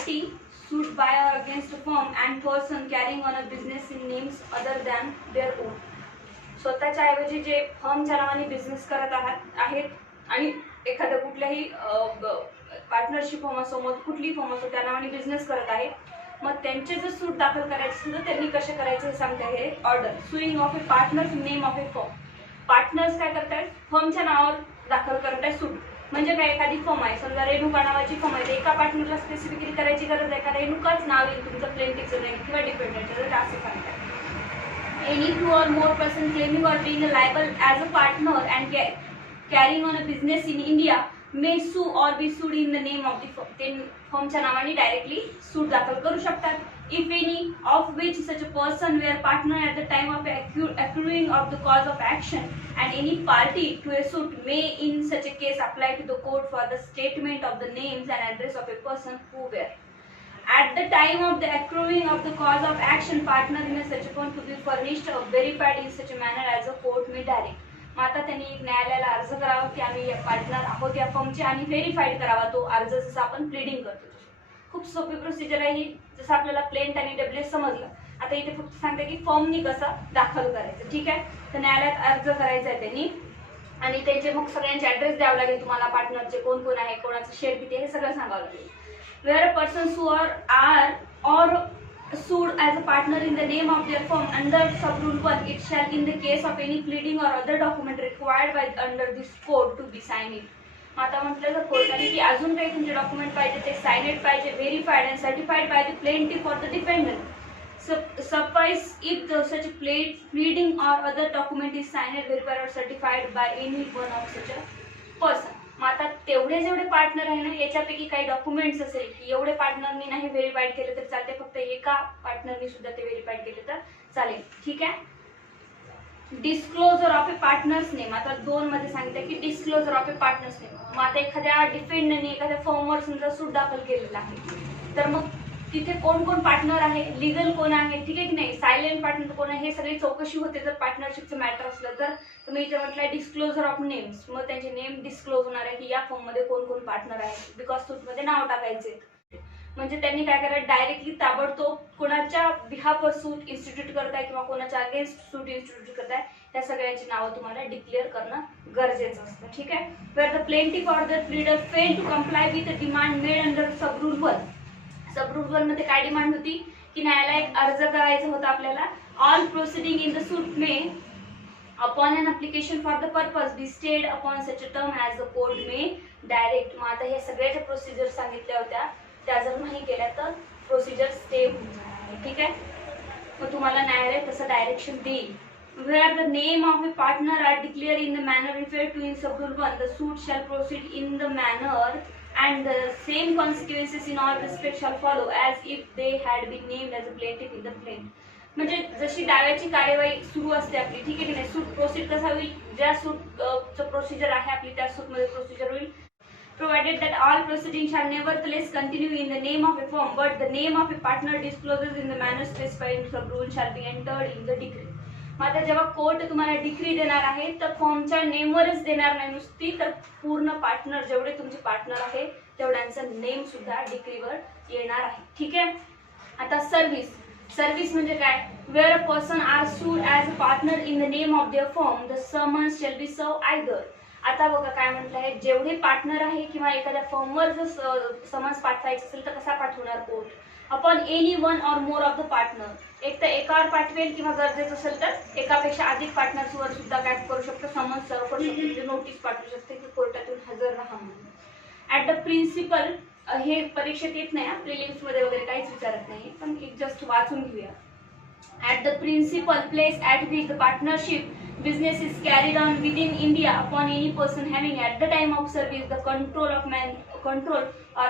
party sued by or against a firm and person carrying on a business in names other than their own. स्वतःच्या ऐवजी जे फर्मच्या नावाने business करत आहेत आणि एखाद्या कुठल्याही पार्टनरशिप फर्म असो मग कुठली फर्म असो त्या नावाने बिझनेस करत आहे, मग त्यांचे जर सूट दाखल करायचे असेल तर त्यांनी कसे करायचे हे सांगते आहे order. Sewing of A partners name of a firm. Partners काय करतायत, फर्मच्या नावावर दाखल करत आहे सूट. म्हणजे काय, एखादी फर्म आहे, समजा रेणुका नावाची फर्म आहे, एका पार्टनरला स्पेसिफिकली करायची गरज आहे का रेणुकाच नाव येईल तुमचं प्लेंटिफचं नाही किंवा डिपेंडंटचं, तर असं सांगताय. Any two or more person claiming or being liable as a partner and carrying on a business in India may sue or be sued in the name of the firm. ते फर्मच्या नावाने डायरेक्टली सूट दाखल करू शकतात. If any of which such a person were partner at the time of accruing of the cause of action, and any party to a suit may in such a case apply to the court for the statement of the names and address of a person who were at the time of the accruing of the cause of action partner in such a point to be furnished or verified in such a manner as a court may direct. आता त्यांनी एक न्यायालयाला अर्ज करावा की आम्ही partner आहोत या फर्मचे आणि व्हेरीफाईड करावा तो अर्ज, जसं आपण प्लीडिंग करतो. खूप सोपी प्रोसिजर आहे ही, जसं आपल्याला प्लेंट आणि डब्ल्यूएस समजलं. आता इथे फक्त सांगते की फर्मनी कसं दाखल करायचं. ठीक आहे, तर न्यायालयात अर्ज करायचा आहे त्यांनी आणि त्यांचे मग सगळ्यांचे ऍड्रेस द्यावं लागेल तुम्हाला, पार्टनरचे कोण कोण आहे, कोणाचं शेअर किती आहे, हे सगळं सांगावं लागेल. Where a person are sued as a partner in the name of their firm under sub-rule 1, it shall in the case of any pleading or other document required by under this code to be signed it. आता म्हटलं जर कोर्टाने की अजून काही तुमचे document पाहिजे ते साइनेड पाहिजे, verified and certified by the plaintiff for the defendant. Suffice if such a pleading or other document is signed, verified or certified by any one of such a person. मग आता तेवढे जेवढे partner आहे ना याच्यापैकी काही documents असेल की एवढे पार्टनरनी नाही व्हेरीफाईड केले तर चालते, फक्त एका पार्टनरनी सुद्धा ते व्हेरीफाईड केले तर चालेल. ठीक आहे. Disclosure of A partners name. आता 2 मध्ये सांगितलं की disclosure of A partners name. मग आता एखाद्या डिफेंडरने एखाद्या फर्मवर समजा सूट दाखल केलेला आहे, तर मग तिथे कोण कोण पार्टनर आहे, लिगल कोण आहे, ठीक आहे की नाही, सायलेंट पार्टनर कोण आहे, हे सगळी चौकशी होते जर पार्टनरशिपचं मॅटर असलं तर. मी इथे म्हटलं डिस्क्लोजर ऑफ नेम्स. मग त्यांचे नेम डिस्क्लोज होणार आहे की या फर्म मध्ये कोण कोण पार्टनर आहे, बिकॉज सूटमध्ये नाव टाकायचे. म्हणजे त्यांनी काय करायचं, डायरेक्टली ताबडतोब कोणाच्या बिहाफवर सूट इन्स्टिट्यूट करताय किंवा कोणाच्या अगेन्स्ट सूट इन्स्टिट्यूट करताय त्या सगळ्यांची नावं तुम्हाला डिक्लेअर करणं गरजेचं असतं. ठीक आहे. Where the plaintiff or the pleader fail to comply with demand made under sub rule 1. Sub rule 1 मध्ये काय डिमांड होती की न्यायालयात अर्ज करायचा होता आपल्याला. All proceeding in the suit may upon an application for the purpose be stayed upon such a term as the court may direct. मग आता हे सगळ्याच्या प्रोसिजर सांगितल्या होत्या, त्या जर नाही केल्या तर प्रोसिजर स्टे होऊन जाणार आहे. ठीक आहे. मग तुम्हाला न्यायालय तसं डायरेक्शन देईल. Where the name of a partner are declared in the manner referred to in sub-rule 1, the suit shall proceed in the manner and the same consequences in all respects shall follow as if they had been named as a plaintiff in the plaint. म्हणजे जशी दाव्याची कार्यवाही सुरू असते आपली, ठीक आहे की नाही, सूट प्रोसीड कसा होईल, ज्या सूटचं प्रोसिजर आहे आपली त्या सूटमध्ये प्रोसिजर होईल. Provided that all proceeding shall nevertheless continue in the name of a firm but the name of a partner discloses in the manner specified in sub rule shall be entered in the decree. मग आता जेव्हा court तुम्हाला decree देणार आहे तर फर्मच्या नेमवरच देणार नाही नुसती, तर पूर्ण पार्टनर जेवढे तुमचे पार्टनर आहे तेवढ्यांचं नेम सुद्धा डिक्रीवर येणार आहे. ठीक आहे. आता सर्व्हिस. सर्व्हिस म्हणजे काय, वेअर अ पर्सन आर सूड as a partner in the name of their firm the summons shall be serve either. आता बघा काय म्हटलं आहे, जेवढे पार्टनर आहे किंवा एखाद्या फर्मवर जर समन्स पाठवायचं असेल तर कसा पाठवणार court, upon any one or more of the partner. एक तर एकावर पाठवेल किंवा गरजेचं असेल तर एकापेक्षा अधिक पार्टनर्सवर सुद्धा काय करू शकतो, समन्स सर्व करू शकतो, म्हणजे नोटीस पाठवू शकते की कोर्टातून हजर राहा म्हणून. ॲट द प्रिन्सिपल, हे परीक्षेत येत नाही, प्रिलिम्स मध्ये वगैरे काहीच विचारत नाही, पण एक जस्ट वाचून घेऊया. At the principal place at which the partnership business is carried on within India upon any person having at the time of service the control or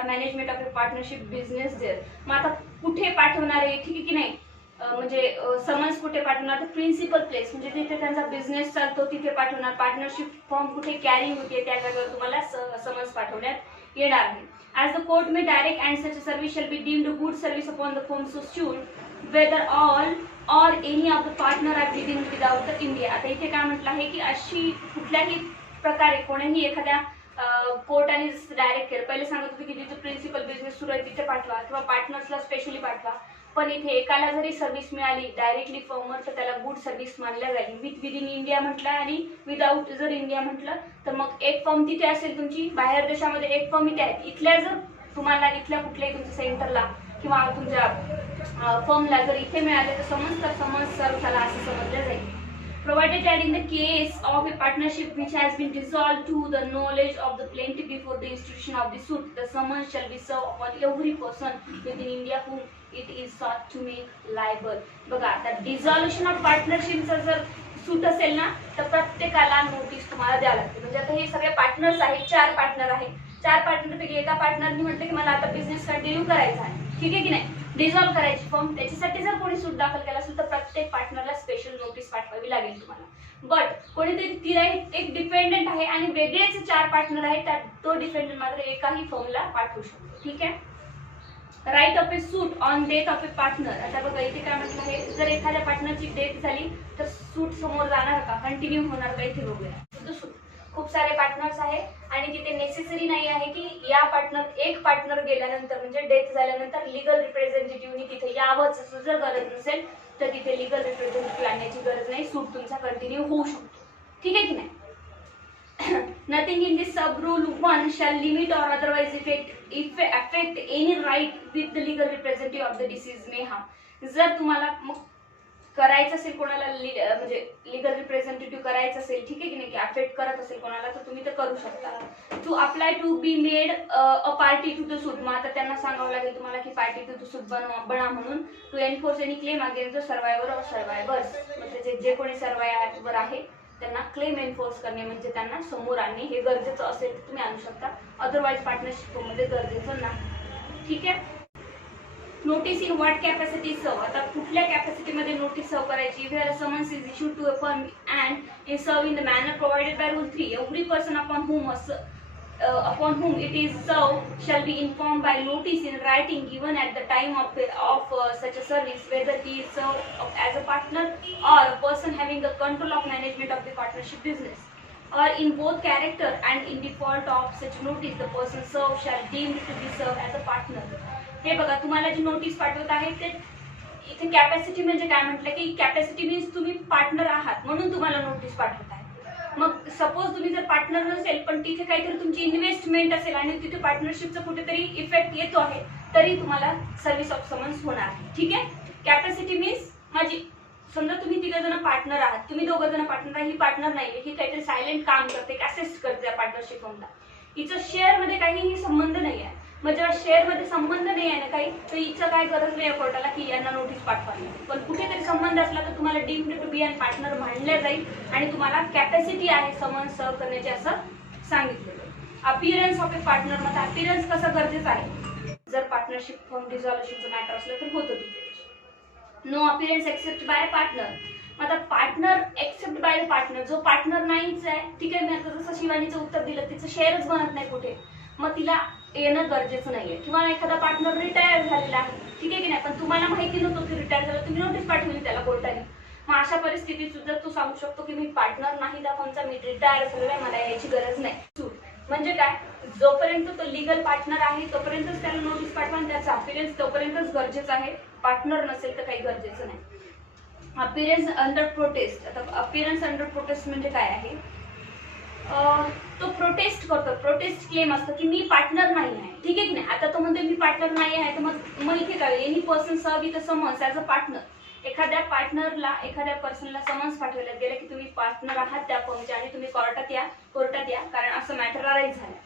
management of a partnership business there. मग आता कुठे पाठवणार आहे, ठीक आहे की नाही, म्हणजे समन्स कुठे पाठवणार तर प्रिन्सिपल प्लेस म्हणजे जिथे त्यांचा बिझनेस चालतो तिथे पाठवणार. पार्टनरशिप फॉर्म कुठे कॅरिंग होते त्या जागेवर तुम्हाला समन्स पाठवण्यात येणार आहे. As the court may direct and such a service shall be deemed a good service upon the firm so sued, whether all or any of the partner are living without the India. आता इथे काय म्हटलं आहे की अशी कुठल्याही प्रकारे कोणीही एखाद्या कोर्टाने डायरेक्ट केलं. पहिले सांगत होते की जिथे प्रिन्सिपल बिझनेस सुरू आहे तिथे पाठवा किंवा पार्टनर्सला स्पेशली पाठवा, पण इथे एकाला जरी सर्व्हिस मिळाली डायरेक्टली फर्मवर तर त्याला गुड सर्व्हिस मानल्या जाईल. विद इन इंडिया म्हटलं आणि विदाऊट जर इंडिया म्हटलं तर मग एक फर्म तिथे असेल तुमची, बाहेर देशामध्ये एक फर्म इथे आहे. इथल्या जर तुम्हाला इथल्या कुठल्याही तुमच्या सेंटरला किंवा तुमच्या फर्मला जर इथे मिळाले तर समज सर्व झाला असं समजलं जाईल. Provided that in the case of a partnership which has been dissolved to the knowledge of the plaintiff before the institution of the suit, the summons shall be served upon every person within India whom it is sought to make liable. बघा आता डिझॉल्युशन of पार्टनरशिपचा जर सूट असेल ना तर प्रत्येकाला notice तुम्हाला द्यावी लागते. म्हणजे आता हे सगळे पार्टनर्स आहेत, 4 पार्टनर आहेत. 4 पार्टनरपैकी एका पार्टनरनी म्हटलं की मला आता बिझनेस कंटिन्यू करायचा आहे, ठीक आहे की नाही, डिझॉल्व करायची फर्म, त्याच्यासाठी जर कोणी सूट दाखल केला असेल तर प्रत्येक पार्टनरला स्पेशल नोटीस पाठवावी लागेल तुम्हाला. बट कोणीतरी तिला एक डिपेंडंट आहे आणि वेगळेच 4 पार्टनर आहेत, त्यात तो डिपेंडंट मात्र एकाही फर्मला पाठवू शकतो, ठीक आहे. Right of a suit on death of a partner. आता बघा इथे काय म्हटलं आहे, जर एखाद्या पार्टनरची डेथ झाली तर सूट समोर जाणार का, कंटिन्यू होणार का, इथे बघूया. सूट खूप सारे पार्टनर्स आहे आणि तिथे नेसेसरी नाही आहे की एक पार्टनर गेल्यानंतर म्हणजे डेथ झाल्यानंतर लिगल रिप्रेझेंटेटिव्हनी तिथे यावंच असं जर गरज नसेल तर तिथे लिगल रिप्रेझेंटेटिव्ह आणण्याची गरज नाही, सूट तुमचा कंटिन्यू होऊ शकतो, ठीक आहे की नाही. Nothing in this sub rule 1 shall limit or otherwise affect any right with the legal representative of the deceased may have. जर तुम्हाला मग करायचं असेल कोणाला म्हणजे लिगल रिप्रेझेंटेटिव्ह करायचं असेल, ठीक आहे की नाही, की अफेक्ट करत असेल कोणाला तर तुम्ही ते करू शकता. To apply to be made a party to the suit. मग आता त्यांना सांगावं लागेल तुम्हाला की पार्टी टू द सूट बना म्हणून. To enforce any claim against the survivor or survivors. म्हणजे जे कोणी सर्वायव्हर आहे त्यांना क्लेम एन्फोर्स करणे म्हणजे त्यांना समोर आणणे हे गरजेचं असेल तर तुम्ही आणू शकता, अदरवाईज पार्टनरशिपमध्ये गरजेचं नाही, ठीक आहे. नोटीस इन व्हॉट कॅपॅसिटी सर्व. आता कुठल्या कॅपॅसिटीमध्ये नोटीस सर्व करायची. Where summons is issued to a firm and is serve in the manner provided by rule 3. Every person upon whom it is served shall be informed by notice in writing given at the time of such a service, whether he is served as a partner or a person having the control of management of the partnership business, or in both character, and in default of such notice the person served shall deemed to be served as a partner. हे बघा तुम्हाला जी notice पाठवत आहे ते इथे capacity म्हणजे काय म्हटलं की कॅपॅसिटी मीन्स तुम्ही पार्टनर आहात म्हणून तुम्हाला नोटीस पाठवत आहे. मग सपोज तुम्ही जर पार्टनर नसेल पण तिथे काहीतरी तुमची इन्व्हेस्टमेंट असेल आणि तिथे पार्टनरशिपचा कुठेतरी इफेक्ट येतो आहे तरी तुम्हाला सर्व्हिस ऑफ समन्स होणार आहे, ठीक आहे. कॅपॅसिटी मीन्स माझी समजा तुम्ही 3 जण पार्टनर आहात, तुम्ही 2 जण पार्टनर आहे, ही पार्टनर नाही, ही काहीतरी सायलेंट काम करते, असिस्ट करते या पार्टनरशिप फर्मला, हिचा शेअर मध्ये काहीही संबंध नाही आहे. मग जेव्हा शेअर मध्ये संबंध नाही आहे ना काही तर हिचं काय गरज नाही कोर्टाला की यांना नोटीस पाठवावी. पण कुठेतरी संबंध असला तर तुम्हाला deemed to be an partner मानलं जाईल आणि तुम्हाला कॅपॅसिटी आहे समन्स सर्व करण्याची असं सांगितलेलं. Appearance of a partner. मध्ये अपीअरन्स कसं गरजेचं आहे. जर पार्टनरशिप फर्म डिझॉल्युशनचं मॅटर असलं तर होतं तिथे. No appearance except by partner. आता पार्टनर एक्सेप्ट बाय पार्टनर, जो पार्टनर नाहीच आहे, ठीक आहे, मी आता जसं शिवानीचं उत्तर दिलं तिचं शेअरच बनत नाही कुठे, मग तिला येणं गरजेचं नाहीये. किंवा एखादा पार्टनर रिटायर झालेला आहे, ठीक आहे की नाही, पण तुम्हाला माहिती नव्हतं की रिटायर झालं, तुम्ही नोटीस पाठवली त्याला कोर्टाने. मग अशा परिस्थितीत सुद्धा तू सांगू शकतो की मी पार्टनर नाही दाखवूनचा, मी रिटायर झालेला आहे, मला याची गरज नाही. सूट म्हणजे काय, जोपर्यंत तो लिगल पार्टनर आहे तोपर्यंतच त्याला नोटीस पाठवा आणि त्याचा अपीअरन्स तोपर्यंतच गरजेचं आहे. पार्टनर नसेल तर काही गरजेचं नाही. Appearance under prostate. आता अपीअरन्स अंडर प्रोटेस्ट म्हणजे काय आहे, तो प्रोटेस्ट करतो, प्रोटेस्ट क्लेम असतं की मी पार्टनर नाही आहे, ठीक आहे की नाही. आता तो म्हणतो मी पार्टनर नाही आहे तर मग इथे काय, एनी पर्सन सर्व with summons as a partner. एखाद्या पार्टनरला एखाद्या पर्सनला समन्स पाठवलं गेलं की तुम्ही पार्टनर आहात त्या फर्मचे आणि तुम्ही कोर्टात या कारण असं मॅटर अराईज झालं.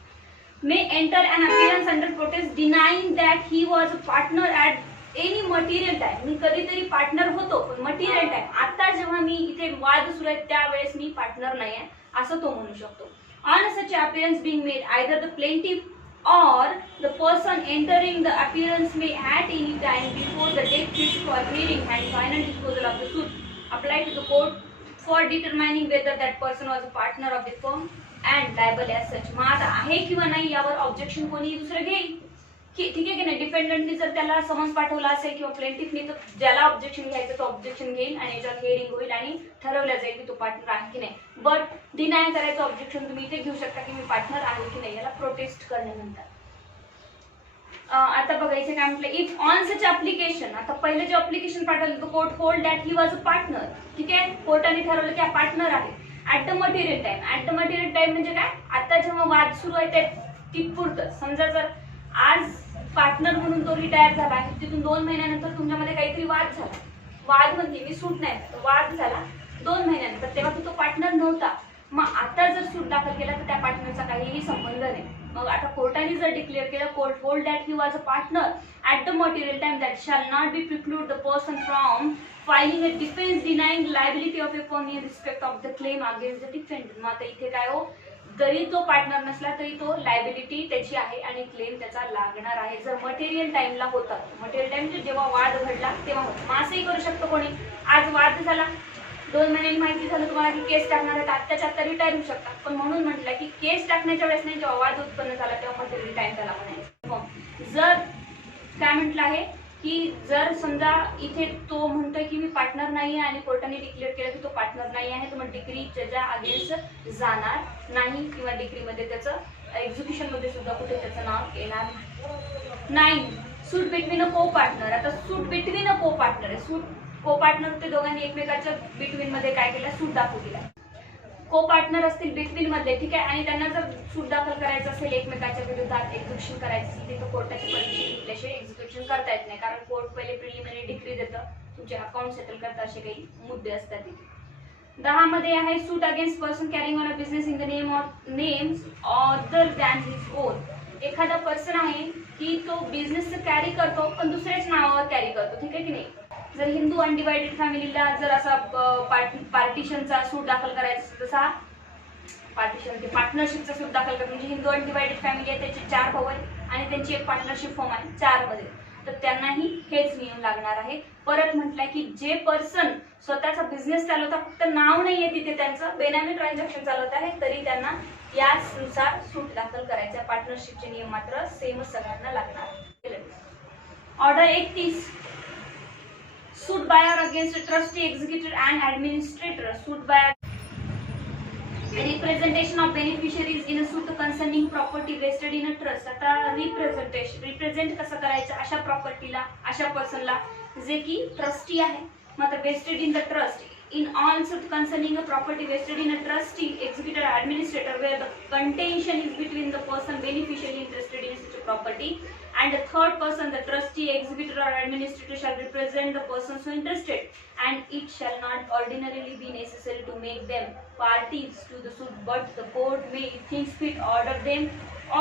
May enter an appearance under protest denying that he was a partner at any material time. मी कधीतरी पार्टनर होतो पण मटेरियल टाइम, आता जेव्हा मी इथे वाद सुरू आहेत त्यावेळेस मी पार्टनर नाही आहे असं तो म्हणू शकतो. On such appearance being made either the plaintiff or the person entering the appearance may at any time before the date fixed for hearing and final disposal of the suit apply to the court for determining whether that person was a partner of the firm and liable as such. मग आता आहे किंवा नाही यावर objection कोणी दुसरं घेईल, की ठीक आहे की नाही, डिपेंडंटनी जर त्याला समन्स पाठवला असेल किंवा प्लेंटिफनी, तर ज्याला ऑब्जेक्शन घ्यायचं तो ऑब्जेक्शन घेईल आणि याच्यावर हिअरिंग होईल आणि ठरवलं जाईल की तो पार्टनर आहे की नाही. बट डिनाय करायचं ऑब्जेक्शन तुम्ही इथे घेऊ शकता की मी पार्टनर आहे की नाही, याला प्रोटेस्ट करणे म्हणतात. आता बघायचं काय म्हटलं, इफ ऑन सच ऍप्लिकेशन, आता पहिले जे ऍप्लिकेशन पाठवलं तो court hold that he was a partner. ठीक आहे, कोर्टाने ठरवलं की हा पार्टनर आहे at the material time. At the material time म्हणजे काय, आता जेव्हा वाद सुरू आहे ते तिथपुरतं. समजा जर आज पार्टनर म्हणून तो रिटायर झाला आहे, तिथून 2 महिन्यानंतर तुमच्यामध्ये काहीतरी वाद झाला, वाद म्हणजे मी सूट नाही, वाद झाला 2 महिन्यानंतर, तेव्हा तो पार्टनर नव्हता. मग आता जर सूट दाखल केला तर त्या पार्टनरचा काहीही संबंध नाही. मग आता कोर्टाने जर डिक्लेअर केलं, court hold that he was a partner at the material time, that shall not be precluded the person from filing a defence denying liability of a firm in respect of the claim against the defendant. मग आता इथे काय हो, जरी तो partner नसला तरी तो लायबिलिटी त्याची आहे आणि क्लेम त्याचा लागणार आहे जर मटेरियल टाइमला होता. मटेरियल टाइम म्हणजे जेव्हा वाद घडला तेव्हा होता. मग असंही करू शकतो कोणी, आज वाद झाला, 2 महिन्यांनी माहिती झालं तुम्हाला की केस टाकणार आहे, आत्ताच्या आत्ता रिटायर होऊ शकता. पण म्हणून म्हटलं की केस टाकण्याच्या वेळेस नाही, जेव्हा वाद उत्पन्न झाला तेव्हा मटेरियल टाइम त्याला म्हणायचं. जर काय म्हटलं आहे की जर समजा इथे तो म्हणतोय की मी पार्टनर नाही आहे आणि कोर्टाने डिक्लेअर केलं की तो पार्टनर नाही आहे, तर मग डिग्री त्याच्या अगेन्स्ट जाणार नाही किंवा डिग्रीमध्ये त्याचं एक्झिक्युशन मध्ये सुद्धा कुठे त्याचं नाव येणार नाही. 9 सूट बिटवीन अ को पार्टनर. आता सूट बिटवीन अ को पार्टनर आहे, सूट को पार्टनर ते दोघांनी एकमेकाच्या बिटवीन मध्ये काय केलं, सूट दाखवली. को पार्टनर असतील बिटवीन मध्ये, ठीक आहे, आणि त्यांना जर सूट दाखल करायचं असेल एकमेकाच्या विरोधात, एक्झिक्युशन करायचं असेल, तिथं कोर्टाची परमिशन घेतल्याशिवाय एक्झिक्युशन करता येत नाही. कारण कोर्ट पहिले प्रिलिमिनरी डिक्री देतं, तुमचे अकाउंट सेटल करता, असे काही मुद्दे असतात तिथे. 10 मध्ये आहे suit against person carrying on a business in the name of names other than his own. एखादा पर्सन आहे की तो बिझनेस कॅरी करतो पण दुसऱ्याच नावावर कॅरी करतो, ठीक आहे की नाही. जर हिंदू अनडिवाइडेड फॅमिलीला जर असा पार्टिशनचा सूट दाखल करायचा, तसा पार्टिशन ते पार्टनरशिपचा सूट दाखल करतो. म्हणजे हिंदू अनडिवाइडेड फॅमिली आहे, त्याचे 4 भाऊ आहेत आणि त्यांची एक पार्टनरशिप फॉर्म आहे 4 मध्ये, तर त्यांनाही हेच नियम लागणार आहे. परत म्हटलंय की जे पर्सन स्वतःचा बिझनेस चालवता, फक्त नाव नाहीये तिथे त्यांचं, बेनामी ट्रान्झॅक्शन चालवत आहे, तरी त्यांना यानुसार सूट दाखल करायचं. पार्टनरशिपचे नियम मात्र सेमच सगळ्यांना लागणार. Order 31, suit by or against a trustee, executor and administrator. Suit by representation of beneficiaries in a suit concerning property vested in a trust. आता रिप्रेझेंट कसं करायचं अशा प्रॉपर्टीला, अशा पर्सनला जे की ट्रस्टी आहे. मग आता vested in the trust in all suit concerning a property vested in a trustee, executor or administrator where the contention is between the person beneficially interested in such a property and the third person, the trustee, executor or administrator shall represent the person so interested, and it shall not ordinarily be necessary to make them parties to the suit, but the court may if things fit order them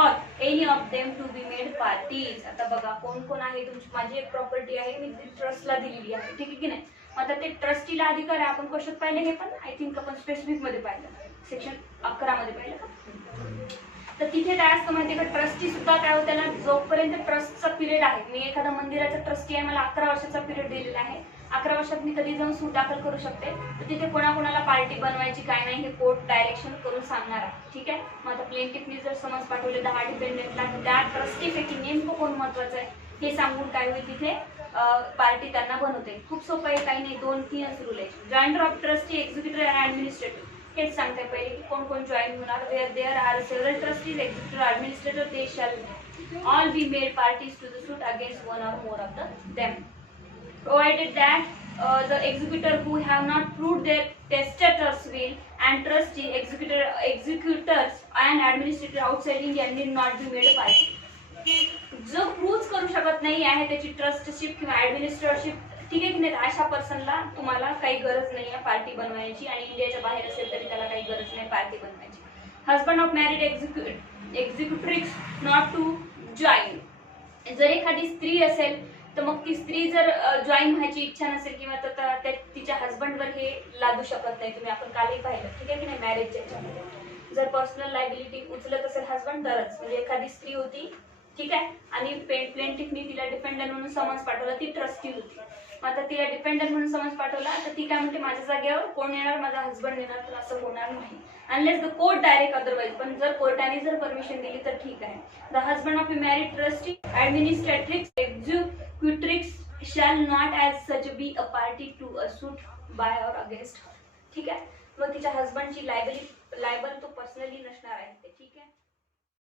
or any of them to be made parties. आता बघा कोण कोण आहे तुमची, माझी एक property आहे, मी ती ट्रस्टला दिलेली आहे, ठीक आहे की नाही. आता ते ट्रस्टीला अधिकार आहे, आपण क्वेश्चन पाहिले हे पण आय थिंक आपण स्पेसिफिक मध्ये पाहिलं, सेक्शन 11 मध्ये पाहिलं का. तर तिथे काय असतं माहिती का, ट्रस्टी सुद्धा काय होतं, त्याला जोपर्यंत ट्रस्टचा पिरियड आहे, मी एखाद्या मंदिराचा ट्रस्टी आहे, मला 11 वर्षाचा पिरियड दिलेला आहे, 11 वर्षात मी कधी जाऊन सूट दाखल करू शकते. तर तिथे कोणाकोणाला पार्टी बनवायची काय नाही हे कोर्ट डायरेक्शन करून सांगणार आहे, ठीक आहे. मग आता प्लेंटिफनी जर समज पाठवले 10 डिपेंडेंटला, त्या ट्रस्टीपैकी नेमकं कोण महत्वाचं आहे हे सांगून काय होईल, तिथे पार्टी त्यांना बनवते. खूप सोपं आहे, काही नाही, 2-3च रूल आहे. जॉईंट ऑफ ट्रस्टी, एक्झिक्युटिव्ह आणि ऍडमिनिस्ट्रेटिव्ह हेच सांगताय पहिले की कोण कोण जॉईन होणार. Where there are several trustees, executive, administrator, they shall all be made parties to the suit against one or more of them, provided that the executor who have not proved their testator's will and trustee, executors and administrator outside India need not be made a party. जो prove करू शकत नाही आहे त्याची ट्रस्टशिप किंवा ऍडमिनिस्ट्रेटरशिप, ठीक आहे की नाही, अशा पर्सनला तुम्हाला काही गरज नाही आहे पार्टी बनवायची, आणि इंडियाच्या बाहेर असेल तरी त्याला काही गरज नाही पार्टी बनवायची. Husband of married executrix not to join. जर एखादी स्त्री असेल तर मग ती स्त्री जर जॉईन व्हायची इच्छा नसेल किंवा तिच्या हजबंडवर हे लादू शकत नाही. तुम्ही आपण कालही पाहिलं, ठीक आहे की नाही, मॅरेजच्या याच्यामध्ये जर पर्सनल लायबिलिटी उचलत असेल हजबंड तरच. म्हणजे एखादी स्त्री होती, ठीक आहे, आणि प्लेंटिफनी तिला डिफेंडंट म्हणून समन्स पाठवलं, ती ट्रस्टी होती. मग आता तिला डिपेंडंट म्हणून समज पाठवला तर ती काय म्हणते माझ्या जागेवर कोण येणार, माझा हसबंड येणार, तर असं होणार नाही unless the court direct otherwise. पण जर कोर्टाने जर परमिशन दिली तर ठीक आहे. The husband of a married trustee administratrix executrix shall not as such be a party to a suit by और अगेन्स्ट. ठीक आहे. मग तिच्या हसबंडची लायबल तो पर्सनली नसणार आहे. ठीक आहे.